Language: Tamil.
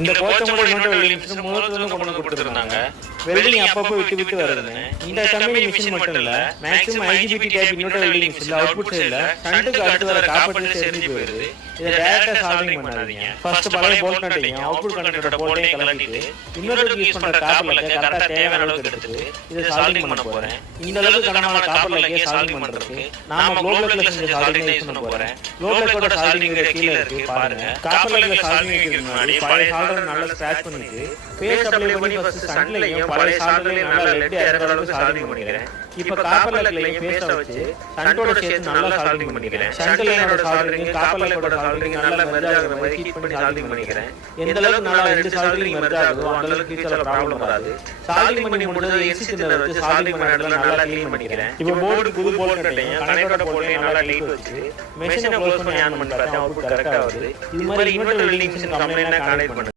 இந்த கோச்சமோட இன்னொரு வெல்டிங் மிஷின் மூலத்துல கொண்டு வந்து கொடுத்துருந்தாங்க. வெல்டிங் அப்பப்போ விட்டு விட்டு வருதுன்னு. இந்த கம்பெனி மிஷின் மட்டும் இல்ல, மேக்ஸிமம் ஐஜிபிடி டைப் இன்னொரு வெல்டிங் மிஷின்ல அவுட்புட் சைடுல சண்டுக்கு அடுத்து வர காப்பர் செஞ்சு போயிருது. இதை டைரக்டா சால்விங் பண்ணாதீங்க. ஃபர்ஸ்ட் பழைய போல்ட் நட்டீங்க, அவுட்புட் கனெக்டரோட போல்ட்டையும் கலட்டிட்டு இன்னொரு யூஸ் பண்ற காப்பர் லக்கை கரெக்டா தேவையான அளவுக்கு எடுத்து இதை சால்விங் பண்ண போறேன். இந்த அளவுக்கு கனமான காப்பர் லக்கையை சால்விங் பண்றதுக்கு நாம குளோபல்ல செஞ்ச சால்விங் யூஸ் பண்ண போறேன். குளோபலோட சால்விங் கீழே இருக்கு பாருங்க. காப்பர் லக்கை சால்விங் வைக்கிறதுக்கு முன்னாடி பழைய சால்டர் நல்லா ஸ்கிராட்ச் பண்ணிட்டு பேஸ்ட் அப்ளை பண்ணி ஃபர்ஸ்ட் சண்ட்லயும் பழைய சால்டர்லயும் நல்லா லெட் இறங்குற அளவுக்கு சால்விங் பண்ணிக்கிறேன். இப்போ காப்பர் லக்கையும் பேஸ்ட் வச்சு சண்டோட சேர்த்து நல்லா சால்விங் பண்ணிக்கிறேன். சண்டலையோட சால்டரிங் காப்பர் லக்கோட சால்டரிங் நல்லா மெர்ஜ் ஆகுற மாதிரி ஹீட் பண்ணி சால்விங் பண்ணிக்கிறேன். எந்த அளவுக்கு நல்லா ரெண்டு சால்டரிங் மெர்ஜ் ஆகுதோ அந்த அளவுக்கு ஃபியூச்சர்ல ப்ராப்ளம் வராது. சால்விங் பண்ணி முடிஞ்சது எக்ஸி தின்னர் வச்சு சால்விங் பண்ண இடத்துல நல்லா க்ளீன் பண்ணிக்கிறேன். இப்போ போர்டு புது போல்ட் நட்டையும் கனெக்டரோட போல்ட்டையும் நல்லா லீக் வச்சு மெஷினை க்ளோஸ் பண்ணி ஆன் பண்ணி பார்த்தா அவுட்புட் கரெக்டா வருது. இது மாதிரி இன்வெர்டர் வெல்டிங் மிஷின் கம்ப்ளைண்ட்னா கான்டாக்ட் பண்ணுங்க.